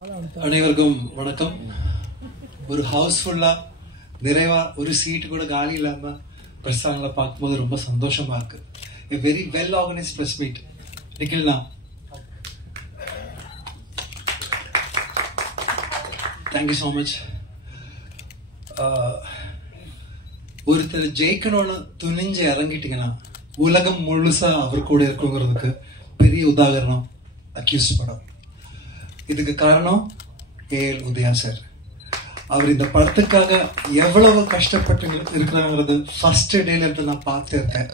அனைவருக்கும் வணக்கம். ஒரு ஹவுஸ்ஃபுல்லா நிறைவா ஒரு சீட் கூட காலி இல்லாம பிரஸ்தானங்களை பார்க்கும்போது ரொம்ப சந்தோஷமா இருக்கு. A very well organized press meet. நிக்கில்னா, thank you so much. ஒருத்தர் ஜெயிக்கணும்னு துணிஞ்சு இறங்கிட்டீங்கன்னா உலகம் முழுசா அவர் கூட இருக்குங்கிறதுக்கு பெரிய உதாரணம் அக்யூஸ்ட் படம். இதுக்கு காரணம் ஏஎல் உதயா சார். அவர் இந்த படத்துக்காக எவ்வளவு கஷ்டப்பட்டு இருக்கிறாங்கிறது ஃபர்ஸ்ட் டேல இருந்து நான் பார்த்து இருக்கேன்.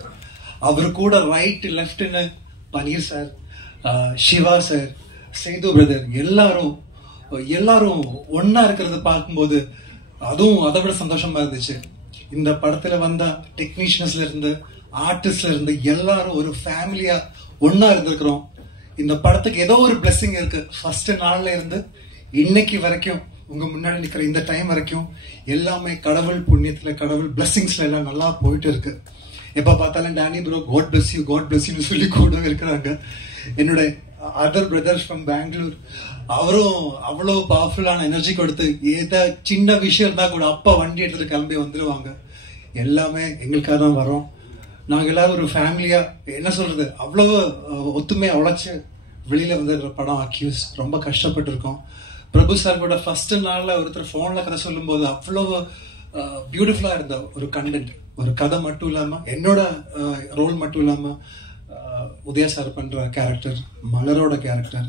அவர் கூட ரைட் லெஃப்ட்னு Paneer sir, Siva sir, Sethu brother எல்லாரும் ஒன்னா இருக்கிறத பார்க்கும்போது அதுவும் அதை விட சந்தோஷமா இருந்துச்சு. இந்த படத்துல வந்த டெக்னீஷியன்ஸ்ல இருந்து ஆர்டிஸ்ட்ல இருந்து எல்லாரும் ஒரு ஃபேமிலியா ஒன்னா இருந்திருக்கிறோம். இந்த படத்துக்கு ஏதோ ஒரு பிளெஸிங் இருக்கு. ஃபர்ஸ்ட் நாள்ல இருந்து இன்னைக்கு வரைக்கும் உங்க முன்னாடி நிக்கிற இந்த டைம் வரைக்கும் எல்லாமே கடவுள் புண்ணியத்துல, கடவுள் பிளெஸிங்ஸ்ல எல்லாம் நல்லா போயிட்டு இருக்கு. எப்ப பார்த்தாலும் Danny bro God bless you சொல்லி கூட இருக்கிறாங்க. என்னோட அதர் பிரதர்ஸ் ஃப்ரம் பெங்களூர், அவரும் அவ்வளவு பவர்ஃபுல்லான எனர்ஜி கொடுத்து ஏதாவது சின்ன விஷயம் இருந்தா கூட அப்பா வண்டி எடுத்துட்டு கிளம்பி வந்துருவாங்க. எல்லாமே எங்களுக்காக தான் வரோம். நாங்க எல்லாரும் ஒரு ஃபேமிலியா என்ன சொல்றது, அவ்வளவு ஒத்துமையா உழைச்சு வெளியில வந்துருக்கிற படம் அக்யூஸ். ரொம்ப கஷ்டப்பட்டு இருக்கோம். பிரபு சார் கூட ஃபர்ஸ்ட் நாள்ல ஒருத்தர் போன்ல கதை சொல்லும் போது அவ்வளவு பியூட்டிஃபுல்லா இருந்த ஒரு கண்டென்ட், ஒரு கதை மட்டும் இல்லாம என்னோட ரோல் மட்டும் இல்லாம உதயா சார் பண்ற கேரக்டர், மலரோட கேரக்டர்,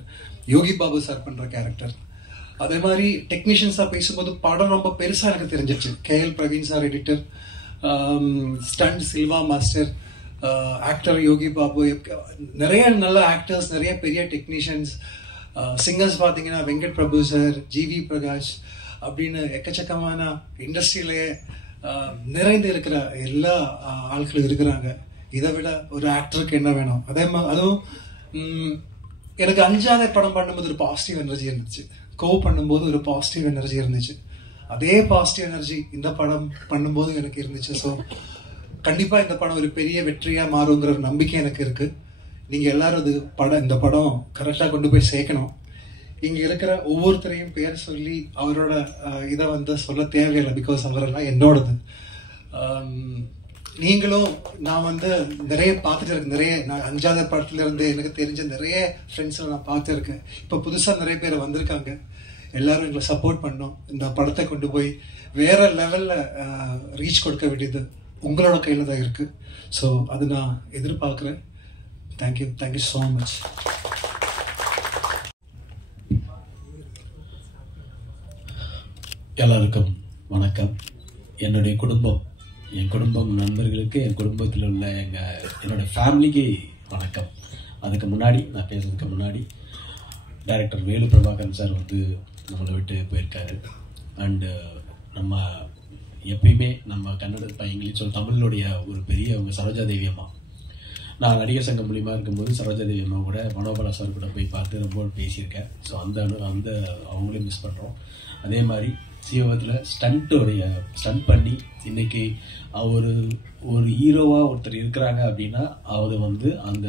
யோகி பாபு சார் பண்ற கேரக்டர், அதே மாதிரி டெக்னீஷியன்ஸா பேசும்போது படம் ரொம்ப பெருசா எனக்கு தெரிஞ்சிச்சு. KL Praveen sir editor, stunt Silva master, actor Yogi Babu, நிறைய நல்ல ஆக்டர்ஸ், நிறைய பெரிய டெக்னீஷியன்ஸ், சிங்கர்ஸ் பார்த்தீங்கன்னா வெங்கட் பிரபு சார், ஜிவி பிரகாஷ் அப்படின்னு எக்கச்சக்கமான இண்டஸ்ட்ரியிலேயே நிறைந்து இருக்கிற எல்லா ஆட்களும் இருக்கிறாங்க. இதை விட ஒரு ஆக்டருக்கு என்ன வேணும்? அதே மாதிரி அதுவும் எனக்கு அஞ்சாவது படம் பண்ணும்போது ஒரு பாசிட்டிவ் எனர்ஜி இருந்துச்சு. பண்ணும்போது ஒரு பாசிட்டிவ் எனர்ஜி இருந்துச்சு. அதே பாசிட்டிவ் எனர்ஜி இந்த படம் பண்ணும்போது எனக்கு இருந்துச்சு. ஸோ கண்டிப்பா இந்த படம் ஒரு பெரிய வெற்றியா மாறுங்கிற ஒரு நம்பிக்கை எனக்கு இருக்கு. நீங்க எல்லாரும் இந்த படம் கரெக்டா கொண்டு போய் சேர்க்கணும். இங்க இருக்கிற ஒவ்வொருத்தரையும் பேர் சொல்லி அவரோட இதை சொல்ல தேவையில்லை. பிகாஸ் அவரெல்லாம் என்னோடது. நீங்களும் நான் நிறைய பார்த்துட்டு இருக்கேன். நிறைய நான் அஞ்சாவது படத்துல இருந்து எனக்கு தெரிஞ்ச நிறைய ஃப்ரெண்ட்ஸ்ல நான் பார்த்துருக்கேன். இப்போ புதுசா நிறைய பேர் வந்திருக்காங்க. எல்லாரும் எங்களை சப்போர்ட் பண்ணோம். இந்த படத்தை கொண்டு போய் வேற லெவல்ல ரீச் கொடுக்க வேண்டியது உங்களோட கையில தான் இருக்கு. ஸோ அது நான் எதிர்பார்க்கிறேன். Thank you so much. எல்லாருக்கும் வணக்கம். என்னுடைய குடும்பம், என் குடும்பம் நண்பர்களுக்கு, என் குடும்பத்தில் உள்ள என்னோட ஃபேமிலிக்கு வணக்கம். அதுக்கு முன்னாடி நான் பேசுறதுக்கு முன்னாடி டைரக்டர் வேலு பிரபாகரன் சார் நம்மளை விட்டு போயிருக்காரு. அண்டு நம்ம எப்பயுமே நம்ம கன்னட இங்கிலீஷ் தமிழுடைய ஒரு பெரியவங்க சரோஜா தேவி அம்மா. நான் நடிகர் சங்கம் மூலியமா இருக்கும்போது சரோஜா தேவி அம்மா கூட மனோபலா சார் கூட போய் பார்த்து ரொம்ப பேசியிருக்கேன். ஸோ அந்த அவங்களையும் மிஸ் பண்ணுறோம். அதே மாதிரி சீவகத்தில் ஸ்டண்ட் பண்ணி இன்னைக்கு அவர் ஒரு ஹீரோவாக ஒருத்தர் இருக்கிறாங்க அப்படின்னா அவர் அந்த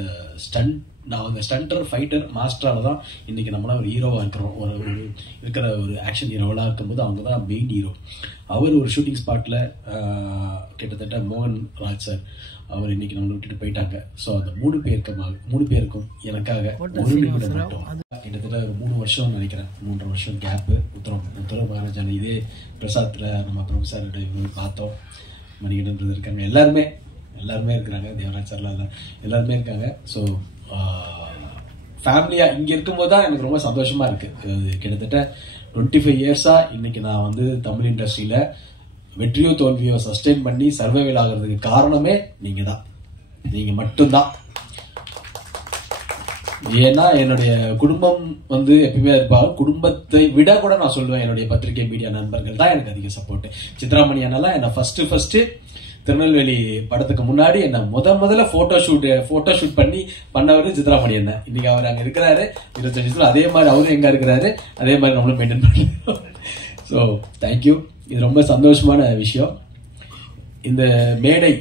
ஸ்டண்டர் ஃபைட்டர் மாஸ்டரால தான் இன்னைக்கு நம்மளாம் ஒரு ஹீரோவாக இருக்கிறோம். ஒரு இருக்கிற ஒரு ஆக்ஷன் ஹீரோவெல்லாம் இருக்கும்போது அவங்க தான் மெயின் ஹீரோ. அவர் ஒரு ஷூட்டிங் ஸ்பாட்டில் கிட்டத்தட்ட மோகன் ராஜ் சார் அவர் இன்னைக்கு நம்மளை விட்டுட்டு போயிட்டாங்க. ஸோ அந்த மூணு பேருக்கும் எனக்காக ஒரு நிமிடம் மட்டும், கிட்டத்தட்ட ஒரு 3 வருஷம் நினைக்கிறேன், 3.5 வருஷம் கேப்பு. உத்தரவு மகாராஜான இதே பிரசாத்தில் நம்ம பிரபு சார் பார்த்தோம். மணிகண்டன் இருக்காங்க, எல்லாருமே இருக்கிறாங்க, தேவராஜ் சார்லாம் எல்லாருமே இருக்காங்க. ஸோ ஃபேமிலியாக இங்கே இருக்கும்போது தான் எனக்கு ரொம்ப சந்தோஷமாக இருக்குது. கிட்டத்தட்ட 25 இயர்ஸாக இன்னைக்கு நான் தமிழ் இண்டஸ்ட்ரியில் வெற்றியோ தோல்வியோ சஸ்டெயின் பண்ணி சர்வைவல் ஆகிறதுக்கு காரணமே நீங்கள் மட்டும்தான். ஏன்னா என்னுடைய குடும்பம் எப்பயுமே இருப்பாங்க. குடும்பத்தை விட கூட நான் சொல்லுவேன், என்னுடைய பத்திரிகை மீடியா நண்பர்கள் தான் எனக்கு அதிக சப்போர்ட். சித்ராமணியானால என்ன ஃபர்ஸ்ட் திருநெல்வேலி படத்துக்கு முன்னாடி என்ன முதல்ல போட்டோ ஷூட் பண்ணவர் சித்ராமணி என்ன. இன்னைக்கு அவர் அங்க இருக்கிறாரு 25 வருஷத்துல. அதே மாதிரி அவரும் எங்க இருக்கிறாரு, அதே மாதிரி நம்மளும் மெயின்டைன் பண்ணுறோம். So thank you. இது ரொம்ப சந்தோஷமான விஷயம். இந்த மேடை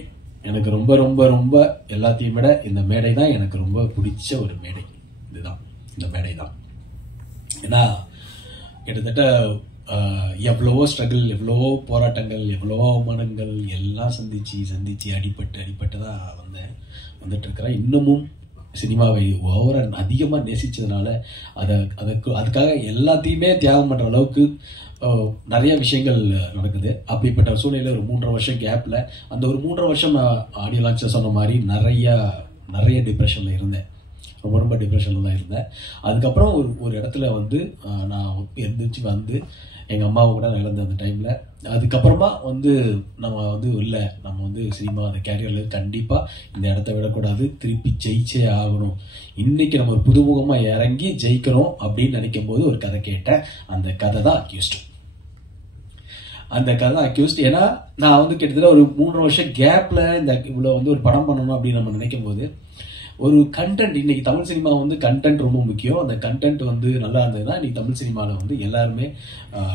எனக்கு ரொம்ப ரொம்ப ரொம்ப எல்லாத்தையும் விட இந்த மேடை தான் எனக்கு ரொம்ப பிடிச்ச ஒரு மேடை. இந்த மேடை தான். ஏன்னா கிட்டத்தட்ட எவ்வளவோ ஸ்ட்ரகிள், எவ்வளவோ போராட்டங்கள், எவ்வளவோ அவமானங்கள் எல்லாம் சந்திச்சு அடிபட்டு தான் வந்துட்டு இருக்கிறேன். இன்னமும் சினிமாவை அதிகமாக நேசிச்சதுனால அதுக்காக எல்லாத்தையுமே தியாகம் பண்ணுற அளவுக்கு நிறைய விஷயங்கள் நடக்குது. அப்படிப்பட்ட சூழ்நிலையில் ஒரு 3.5 வருஷம் கேப்பில் அந்த ஒரு 3.5 வருஷம் நான் ஆடியோ லான்ச்சில் சொன்ன மாதிரி நிறைய டிப்ரெஷனில் இருந்தேன். ரொம்ப டிப்ரெஷனில் தான் இருந்தேன். அதுக்கப்புறம் ஒரு இடத்துல நான் எந்திரிச்சு எங்கள் அம்மாவை கூட நான் இழந்த அந்த டைமில் அதுக்கப்புறமா நம்ம சினிமா அந்த கேரியரில் கண்டிப்பாக இந்த இடத்த விடக்கூடாது, திருப்பி ஜெயிச்சே ஆகணும், இன்னைக்கு நம்ம ஒரு புதுமுகமாக இறங்கி ஜெயிக்கிறோம் அப்படின்னு நினைக்கும் போது ஒரு கதை கேட்டேன். அந்த கதை தான் அக்யூஸ்ட். ஏன்னா நான் கிட்டத்தட்ட ஒரு 3 வருஷம் கேப்ல இவ்வளோ ஒரு படம் பண்ணணும் அப்படின்னு நம்ம நினைக்கும் போது ஒரு கண்டென்ட், இன்னைக்கு தமிழ் சினிமா கண்டென்ட் ரொம்ப முக்கியம். அந்த கண்டென்ட் நல்லா இருந்ததுன்னா இன்னைக்கு தமிழ் சினிமாவில் எல்லாருமே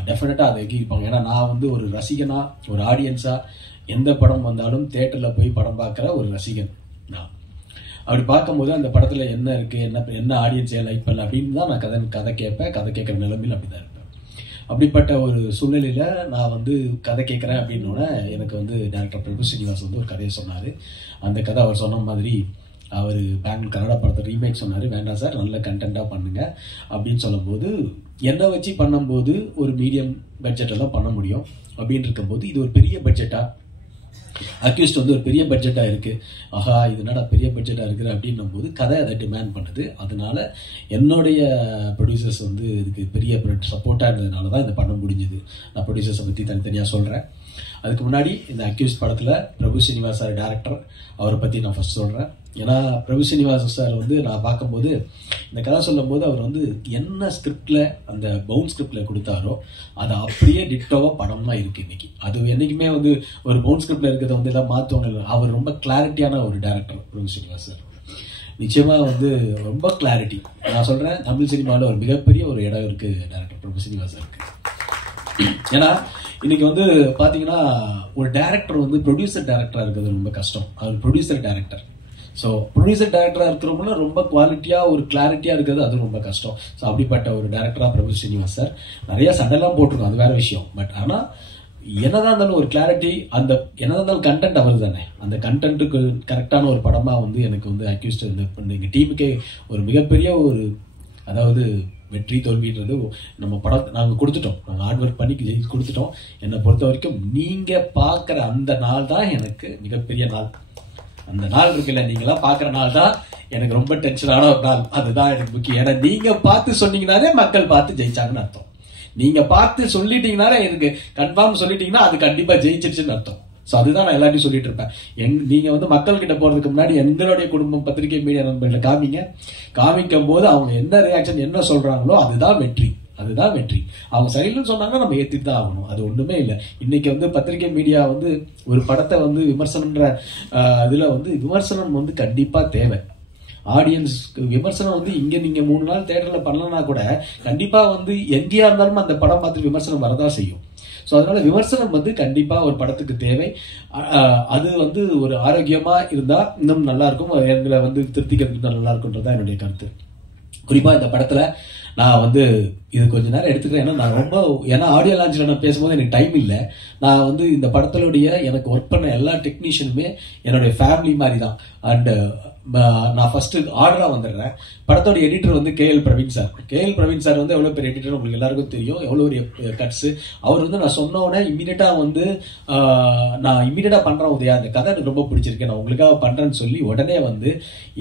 டெஃபினட்டா அதை எகிப்பாங்க. ஏன்னா நான் ஒரு ரசிகனா, ஒரு ஆடியன்ஸா எந்த படம் வந்தாலும் தியேட்டர்ல போய் படம் பார்க்குற ஒரு ரசிகன் நான். அப்படி பார்க்கும்போது அந்த படத்துல என்ன இருக்கு, என்ன ஆடியன்ஸை லைக் பண்ணல அப்படின்னு தான் நான் கதை கேட்குற நிலைமையில் அப்படிதான் இருப்பேன். அப்படிப்பட்ட ஒரு சூழ்நிலையில நான் கதை கேட்குறேன் அப்படின்னோட எனக்கு டைரக்டர் பிரபு ஸ்ரீனிவாஸ் ஒரு கதையை சொன்னாரு. அந்த கதை அவர் சொன்ன மாதிரி அவர் பெங்களூர் கன்னடா படத்தை ரீமேக் சொன்னார். வேண்டாம் சார், நல்ல கண்டென்ட்டாக பண்ணுங்க அப்படின்னு சொல்லும்போது என்னை வச்சு பண்ணும்போது ஒரு மீடியம் பட்ஜெட்டில் தான் பண்ண முடியும். அப்படின்னு இருக்கும்போது இது ஒரு பெரிய பட்ஜெட்டாக, அக்யூஸ்ட் ஒரு பெரிய பட்ஜெட்டாக இருக்குது, ஆஹா இது என்னடா பெரிய பட்ஜெட்டாக இருக்குது அப்படின்னும் போது கதை அதை டிமாண்ட் பண்ணுது. அதனால என்னுடைய ப்ரொடியூசர்ஸ் இதுக்கு பெரிய சப்போர்ட்டாக இருந்ததுனால தான் இதை பண்ண முடிஞ்சுது. நான் ப்ரொடியூசர்ஸை பற்றி தனித்தனியாக சொல்கிறேன். அதுக்கு முன்னாடி இந்த அக்யூஸ்ட் படத்தில் பிரபு ஸ்ரீனிவாஸ் சார் டைரக்டர், அவரை பற்றி நான் ஃபர்ஸ்ட் சொல்கிறேன். ஏன்னா பிரபு ஸ்ரீனிவாஸ் சார் நான் பார்க்கும்போது இந்த கதை சொல்லும் போது அவர் என்ன ஸ்கிரிப்டில் அந்த பவுன் ஸ்கிரிப்டில் கொடுத்தாரோ அது அப்படியே டிட்டோவாக படமாக இருக்குது இன்னைக்கு. அது என்றைக்குமே ஒரு பவுன் ஸ்கிரிப்டில் இருக்கிறத எல்லாம் மாற்றுவாங்க இல்லை. அவர் ரொம்ப கிளாரிட்டியான ஒரு டைரக்டர் பிரபு ஸ்ரீனிவாஸ் சார். நிச்சயமாக ரொம்ப கிளாரிட்டி. நான் சொல்கிறேன், தமிழ் சினிமாவில் ஒரு மிகப்பெரிய ஒரு இடம் இருக்குது டைரக்டர் பிரபு ஸ்ரீனிவாஸ் சாருக்கு. ஏன்னா இன்னைக்கு பார்த்தீங்கன்னா ஒரு டைரக்டர் ப்ரொடியூசர் டைரக்டராக இருக்கிறது ரொம்ப கஷ்டம். அவர் ப்ரொடியூசர் டைரக்டர். ஸோ ப்ரொடியூசர் டைரக்டராக இருக்கிறவங்களும் ரொம்ப குவாலிட்டியாக ஒரு கிளாரிட்டியாக இருக்கிறது அது ரொம்ப கஷ்டம். ஸோ அப்படிப்பட்ட ஒரு டைரக்டராக பிரபு ஸ்ரீனிவாஸ் சார் நிறைய சண்டைலாம் போட்டிருக்கோம், அது வேற விஷயம். பட் ஆனால் என்னதான் இருந்தாலும் ஒரு கிளாரிட்டி, அந்த என்னதான் இருந்தாலும் கண்டென்ட் அவர் தானே, அந்த கண்டென்ட்டுக்கு கரெக்டான ஒரு படமாக எனக்கு அக்யூஸ்ட் எங்கள் டீமுக்கே ஒரு மிகப்பெரிய ஒரு, அதாவது வெற்றி தோல்வின்றது நம்ம படம் நாங்கள் கொடுத்துட்டோம், நாங்கள் ஹார்ட் ஒர்க் பண்ணி கொடுத்துட்டோம். என்னை பொறுத்த வரைக்கும் நீங்கள் பார்க்குற அந்த நாள் தான் எனக்கு மிகப்பெரிய நாள். அந்த நாள் இருக்குல்ல, நீங்களாம் பார்க்குற நாள் தான் எனக்கு ரொம்ப டென்ஷனான ஒரு நாள். அதுதான் எனக்கு முக்கியம். ஏன்னா நீங்கள் பார்த்து சொன்னீங்கன்னாலே மக்கள் பார்த்து ஜெயிச்சாங்கன்னு அர்த்தம். நீங்கள் பார்த்து சொல்லிட்டீங்கனாலே எனக்கு கன்ஃபார்ம் சொல்லிட்டீங்கன்னா அது கண்டிப்பாக ஜெயிச்சிருச்சுன்னு அர்த்தம். ஸோ அதுதான் நான் எல்லாத்தையும் சொல்லிட்டு இருப்பேன். நீங்க மக்கள் கிட்ட போறதுக்கு முன்னாடி எங்களுடைய குடும்பம் பத்திரிகை மீடியா நண்பர்களை காமிக்கும் போது அவங்க என்ன ரியாக்ஷன் என்ன சொல்றாங்களோ அதுதான் வெற்றி. அவங்க சரியில்லைன்னு சொன்னாங்கன்னா நம்ம ஏத்திட்டு தான் ஆகணும். அது ஒண்ணுமே இல்லை. இன்னைக்கு பத்திரிகை மீடியா ஒரு படத்தை விமர்சனம்ன்ற இதுல விமர்சனம் கண்டிப்பா தேவை. ஆடியன்ஸ் விமர்சனம் இங்க நீங்க 3 நாள் தியேட்டர்ல பண்ணலன்னா கூட கண்டிப்பா எங்கேயா இருந்தாலும் அந்த படம் பார்த்து விமர்சனம் வரதான் செய்யும். ஸோ அதனால விமர்சனம் கண்டிப்பா ஒரு படத்துக்கு தேவை. அது ஒரு ஆரோக்கியமா இருந்தா இன்னும் நல்லா இருக்கும், எங்களை திருப்திக்கிறதுக்கு நல்லா இருக்கும்ன்றதான் என்னுடைய கருத்து. குறிப்பா இந்த படத்துல நான் இது கொஞ்ச நேரம் எடுத்துக்கிறேன். ஏன்னா ஆடியோ லான்ச்சில் நான் பேசும்போது எனக்கு டைம் இல்லை. நான் இந்த படத்தினுடைய எனக்கு ஒர்க் பண்ண எல்லா டெக்னீஷியனுமே என்னுடைய ஃபேமிலி மாதிரி தான். அண்ட் நான் ஃபர்ஸ்ட் ஆர்டரா வந்துடுறேன். படத்தோட editor KL Praveen sir. KL Praveen sir எவ்வளவு பெரிய எடிட்டர் உங்களுக்கு எல்லாருக்கும் தெரியும், எவ்வளவு ஒரு கட்ஸ். அவர் நான் சொன்ன உடனே இமீடியட்டா நான் இமீடியட்டா பண்றேன் உதயா, அந்த கதை எனக்கு ரொம்ப பிடிச்சிருக்கு, நான் உங்களுக்காக பண்றேன்னு சொல்லி உடனே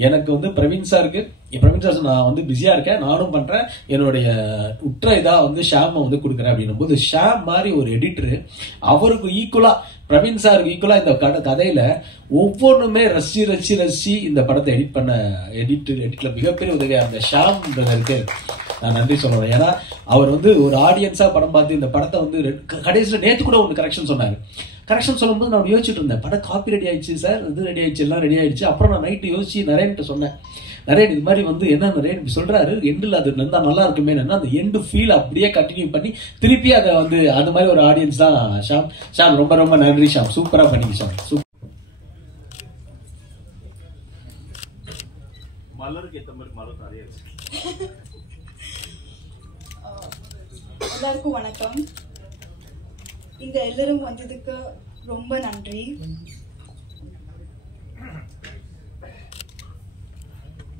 எனக்கு பிரவீன் சாருக்கு, பிரவீன் சார் நான் பிஸியா இருக்கேன், நானும் பண்றேன், என்னுடைய உற்ற இதா ஷாம் கொடுக்குறேன் அப்படின்னும் போது ஷாம் மாதிரி ஒரு எடிட்டர் அவருக்கு ஈக்குவலா, பிரவீன் சாருக்கு ஈக்குவலா இந்த கதையில ஒவ்வொன்றுமே ரசி இந்த படத்தை எடிட்ல மிகப்பெரிய உதவியா இருந்த ஷாம் பிரதருக்கு நான் நன்றி சொல்றேன். ஏன்னா அவர் ஒரு ஆடியன்ஸா படம் பார்த்து இந்த படத்தை கடைசியில் நேற்று கூட ஒன்று கரெக்ஷன் சொன்னாரு. கரெக்ஷன் சொல்லும்போது நான் யோசிச்சுட்டு இருந்தேன், படம் காப்பி ரெடி ஆயிடுச்சு சார், இது ரெடி ஆயிடுச்சு, எல்லாம் ரெடி ஆயிடுச்சு. அப்புறம் நான் நைட்டு யோசிச்சு நரேன்ட்டு சொன்னேன், நரேன் இது மாதிரி என்ன நரேன் சொல்றாரு, எண்டில் அது நல்லா இருக்குமே, அந்த எண்டு ஃபீல் அப்படியே கண்டினியூ பண்ணி திருப்பி அதை அது மாதிரி ஒரு ஆடியன்ஸ் தான் ஷாம். ரொம்ப ரொம்ப நன்றி ஷாம், சூப்பரா பண்ணீங்க ஷாம். மலருக்கு ஏற்ற மாதிரி மலர் நிறைய எல்லாருக்கும் வணக்கம். இங்க எல்லாரும் வந்ததுக்கு ரொம்ப நன்றி.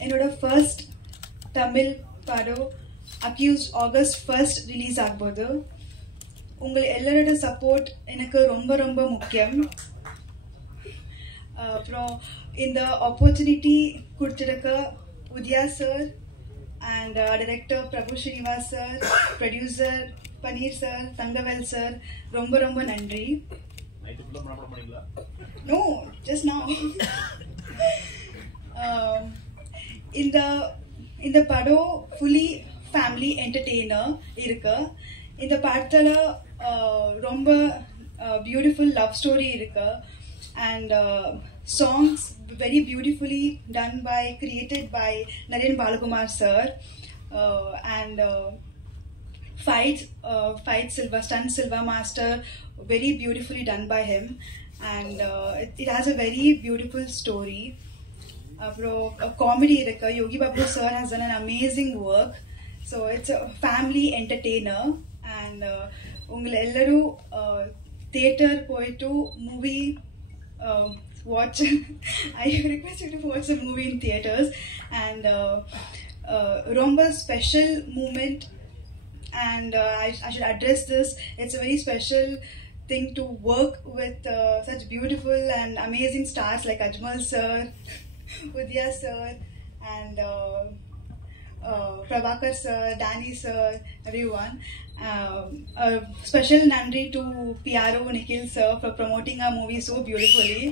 என்னோட ஃபர்ஸ்ட் தமிழ் படம் அக்யூஸ்ட் ஆகஸ்ட் 1 ரிலீஸ் ஆகும்போது உங்கள் எல்லாரோட சப்போர்ட் எனக்கு ரொம்ப ரொம்ப முக்கியம். அப்புறம் இந்த ஆப்பர்ச்சுனிட்டி கொடுத்துருக்க Udhaya sir and director Prabhu Srinivas sir, producer Paneer sir, Thangavel sir, ரொம்ப நன்றி. No, just now. இந்த படம் fully family entertainer இருக்கு. இந்த படத்துல ரொம்ப beautiful love story இருக்கு and songs very beautifully done by created by Naren Balakumar sir and fight Silva stunt Silva master very beautifully done by him and it has a very beautiful story. Comedy irukka Yogi Babu sir has done an amazing work, so it's a family entertainer and ungal ellaru theater poitu movie watch. I request you to watch the movie in theaters and romba special moment and I should address this. It's a very special thing to work with such beautiful and amazing stars like Ajmal sir, Udaya sir and Prabhakar sir, Danny sir, everyone. A special nandri to PRO Nikhil sir for promoting our movie so beautifully.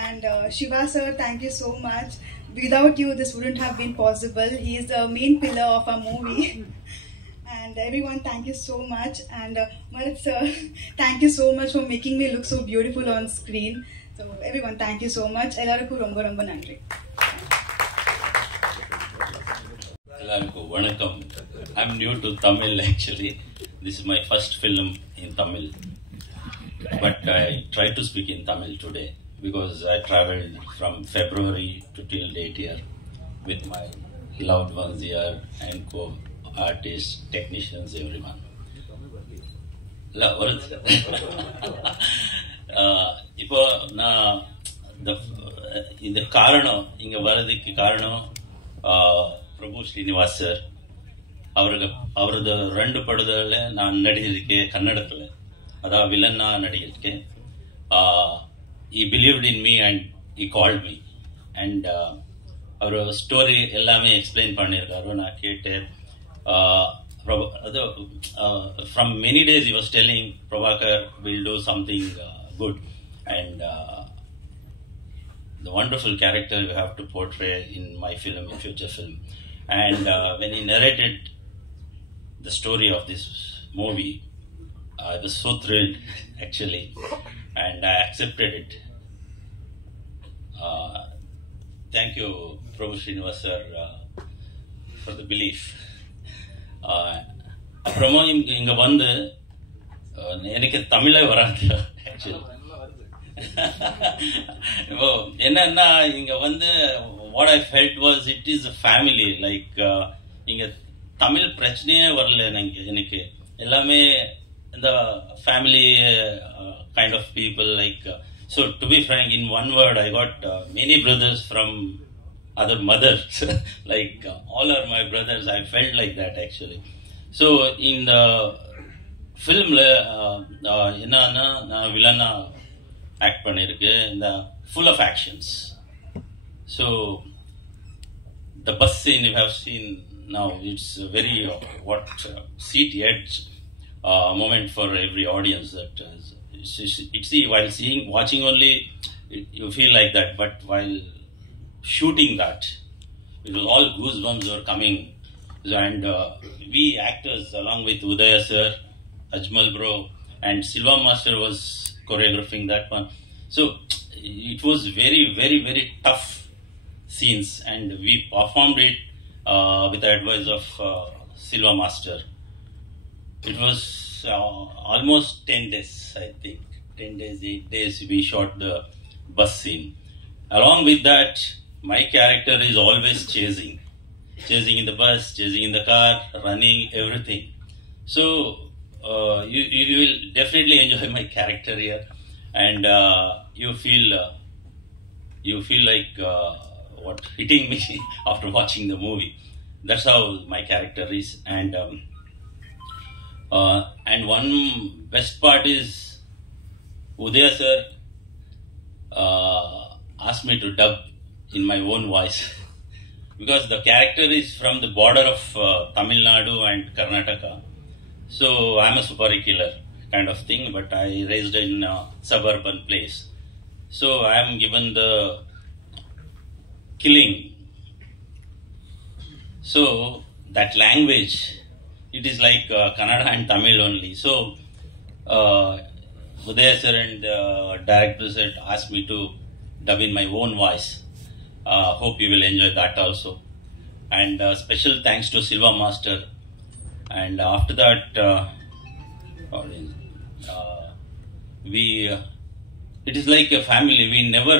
And Shiva sir, thank you so much. Without you, this wouldn't have been possible. He is the main pillar of our movie. And everyone, thank you so much. And Marat sir, thank you so much for making me look so beautiful on screen. So everyone, thank you so much. Ellarukku romba nandri. Ellarukku vanakkam. I'm new to Tamil actually. This is my first film in Tamil. But I tried to speak in Tamil today because I traveled from February to till date here with my loved ones here and co-artists, technicians, everyone. இப்போ நான் இந்த காரணம் இங்க வர்றதுக்கு காரணம் பிரபு Srinivas sir. அவரது 2 படத்துல நான் நடிச்சிருக்கேன் கன்னடத்துல, அதான் வில்லன்னா நடிச்சிருக்கேன். he believed in me and he called me and அவர் ஸ்டோரி எல்லாமே எக்ஸ்பிளைன் பண்ணியிருக்காரு. நான் கேட்டேன். from many days he was telling Prabhakar will do something good and the wonderful character you have to portray in my film, in future film. And when he narrated the story of this movie, I was so thrilled actually and I accepted it. Thank you Prabhu Srinivas sir for the belief. அப்புறமா இங்க வந்து எனக்கு தமிழே வராது actually. இப்போ என்னன்னா இங்க வந்து what I felt was it is a family, like இங்க தமிழ் பிரச்சனையே வரல எனக்கு. எல்லாமே இந்த family kind of people, like so to be frank, in one word I got many brothers from other mothers like all are my brothers. I felt like that actually. So in the film என்னன்னா நான் வில்லனா act பண்ணிருக்கேன். இந்த full of actions. So the bus scene you have seen now, it's very seat edge moment for every audience. That it's while watching only you feel like that, but while shooting that it was all goosebumps were coming. And we actors along with Udaya sir, Ajmal bro and Silva master was choreographing that one. So it was very very very tough scenes and we performed it with the advice of Silva master. It was almost 10 days, I think 10 days 8 days we shot the bus scene. Along with that, my character is always chasing in the bus, chasing in the car, running, everything. So you will definitely enjoy my character here, and you feel like what hitting me after watching the movie. That's how my character is, and one best part is Udaya sir asked me to dub in my own voice because the character is from the border of Tamil Nadu and Karnataka. So I'm a super killer kind of thing, but I raised in a suburban place. So I am given the killing. So that language, it is like Kannada and Tamil only. So Udaya sir and director said asked me to dub in my own voice. Hope you will enjoy that also. And special thanks to Silva Master. And after that, it is like a family. We never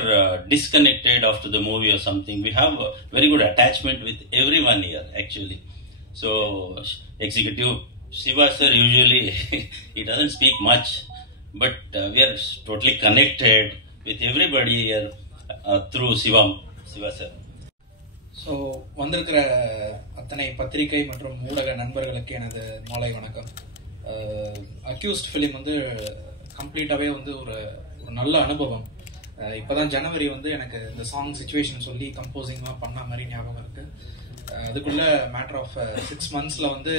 disconnected after the movie or something. We have a very good attachment with everyone here, actually. So, executive Shiva sir usually he doesn't speak much, but we are totally connected with everybody here through Shiva sir. So வந்திருக்கிற அத்தனை பத்திரிகை மற்றும் ஊடக நண்பர்களுக்கு எனது மாலை வணக்கம். Accused film வந்து கம்ப்ளீட்டாகவே வந்து ஒரு நல்ல அனுபவம். இப்போ தான் ஜனவரி வந்து எனக்கு இந்த சாங் சிச்சுவேஷன் சொல்லி கம்போசிங்காக பண்ண மாதிரி ஞாபகம் இருக்குது. அதுக்குள்ளே மேட்டர் ஆஃப் 6 months வந்து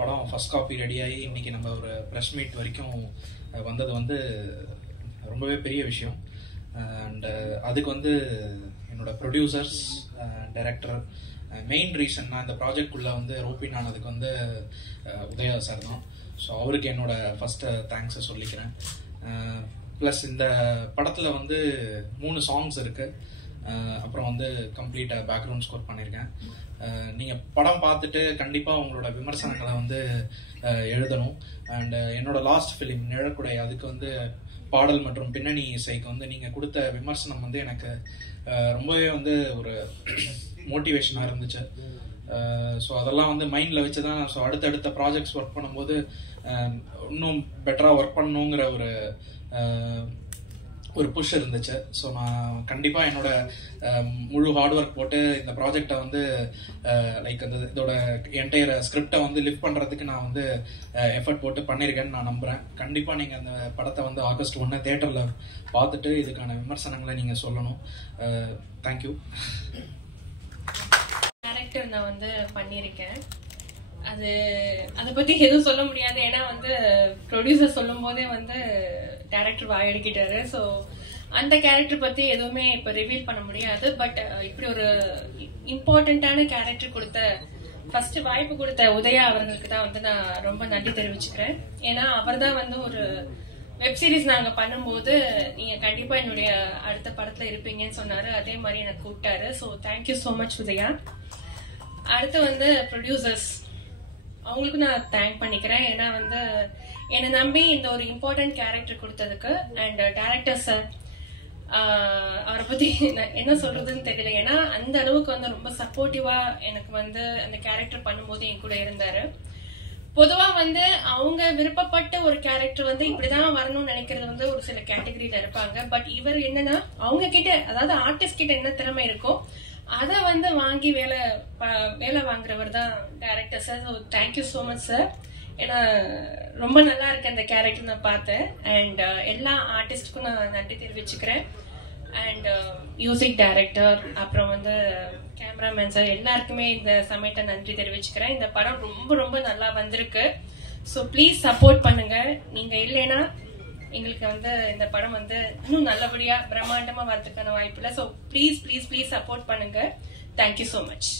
படம் ஃபர்ஸ்ட் காப்பி ரெடியாகி இன்றைக்கி நம்ம ஒரு ப்ரெஸ் மீட் வரைக்கும் வந்தது வந்து ரொம்பவே பெரிய விஷயம். அண்ட் அதுக்கு வந்து என்னோட ப்ரொடியூசர்ஸ், டைரக்டர், மெயின் ரீசன் நான் இந்த ப்ராஜெக்ட்குள்ளே வந்து ரோப்பின் ஆனதுக்கு வந்து உதயா சார் தான். ஸோ அவருக்கு என்னோட ஃபஸ்ட்டு தேங்க்ஸை சொல்லிக்கிறேன். ப்ளஸ் இந்த படத்தில் வந்து 3 songs இருக்குது. அப்புறம் வந்து கம்ப்ளீட்டாக பேக்ரவுண்ட் ஸ்கோர் பண்ணியிருக்கேன். நீங்கள் படம் பார்த்துட்டு கண்டிப்பாக உங்களோட விமர்சனங்களை வந்து எழுதணும். அண்ட் என்னோட லாஸ்ட் ஃபிலிம் நிழற்குடை, அதுக்கு வந்து பாடல் மற்றும் பின்னணி இசைக்கு வந்து நீங்கள் கொடுத்த விமர்சனம் வந்து எனக்கு ரொம்பவே வந்து ஒரு மோட்டிவேஷனாக இருந்துச்சு. ஸோ அதெல்லாம் வந்து மைண்டில் வச்சு தான் ஸோ அடுத்தடுத்த ப்ராஜெக்ட்ஸ் ஒர்க் பண்ணும்போது இன்னும் பெட்டராக ஒர்க் பண்ணணுங்கிற ஒரு புஷ் இருந்துச்சு. ஸோ நான் கண்டிப்பாக என்னோட முழு ஹார்ட் ஒர்க் போட்டு இந்த ப்ராஜெக்டை வந்து லைக் அந்த இதோட என்டையர் ஸ்கிரிப்டை வந்து லிஃப்ட் பண்ணுறதுக்கு நான் வந்து எஃபர்ட் போட்டு பண்ணியிருக்கேன்னு நான் நம்புகிறேன். கண்டிப்பாக நீங்கள் அந்த படத்தை வந்து August 1 தியேட்டரில் பார்த்துட்டு இதுக்கான விமர்சனங்களை நீங்கள் சொல்லணும். தேங்க்யூ. கேரக்டர் நான் வந்து பண்ணியிருக்கேன். அதை பற்றி எதுவும் சொல்ல முடியாது. ஏன்னா வந்து ப்ரொடியூசர் சொல்லும் போதே வந்து டேரக்டர் வாயடிக்கிட்டாரு. ஸோ அந்த கேரக்டர் பற்றி எதுவுமே இப்போ ரிவீல் பண்ண முடியாது. பட் இப்படி ஒரு இம்பார்ட்டண்ட்டான கேரக்டர் கொடுத்த ஃபர்ஸ்ட் வாய்ப்பு கொடுத்த உதயா அவர்களுக்கு தான் வந்து நான் ரொம்ப நன்றி தெரிவிச்சுக்கிறேன். ஏன்னா அவர் தான் வந்து ஒரு வெப் சீரிஸ் நாங்கள் பண்ணும்போது நீங்கள் கண்டிப்பாக என்னுடைய அடுத்த படத்தில் இருப்பீங்கன்னு சொன்னார். அதே மாதிரி எனக்கு கூப்பிட்டாரு. So thank you so much Udhaya. அடுத்து வந்து ப்ரொடியூசர்ஸ், அவங்களுக்கு நான் தேங்க் பண்ணிக்கிறேன். ஏன்னா வந்து என்னை நம்பி இந்த ஒரு இம்பார்ட்டன்ட் கேரக்டர் கொடுத்ததுக்கு. அண்ட் டைரக்டர் சார், அவரை பத்தி என்ன சொல்றதுன்னு தெரியல. ஏன்னா அந்த அளவுக்கு வந்து ரொம்ப சப்போர்ட்டிவா எனக்கு வந்து அந்த கேரக்டர் பண்ணும்போது என் கூட இருந்தாரு. பொதுவா வந்து அவங்க விருப்பப்பட்ட ஒரு கேரக்டர் வந்து இப்படிதான் வரணும்னு நினைக்கிறது வந்து ஒரு சில கேட்டகரியில இருப்பாங்க. பட் இவர் என்னன்னா அவங்க கிட்ட, அதாவது ஆர்டிஸ்ட் கிட்ட என்ன திறமை இருக்கோ அதை வந்து வாங்கி வேலை வாங்குறவர் தான் director sir. So thank you so much sir. ஏன்னா ரொம்ப நல்லா இருக்கு அந்த கேரக்டர் நான் பார்த்தேன். அண்ட் எல்லா ஆர்டிஸ்டுக்கும் நான் நன்றி தெரிவிச்சுக்கிறேன். அண்ட் மியூசிக் டைரக்டர், அப்புறம் வந்து கேமராமேன் சார், எல்லாருக்குமே இந்த சமயத்தை நன்றி தெரிவிச்சுக்கிறேன். இந்த படம் ரொம்ப ரொம்ப நல்லா வந்திருக்கு. ஸோ ப்ளீஸ் சப்போர்ட் பண்ணுங்க. நீங்க இல்லைன்னா எங்களுக்கு வந்து இந்த படம் வந்து இன்னும் நல்லபடியா பிரம்மாண்டமா வரதுக்கான வாய்ப்பு இல்லை. So please please please support பண்ணுங்க. Thank you so much.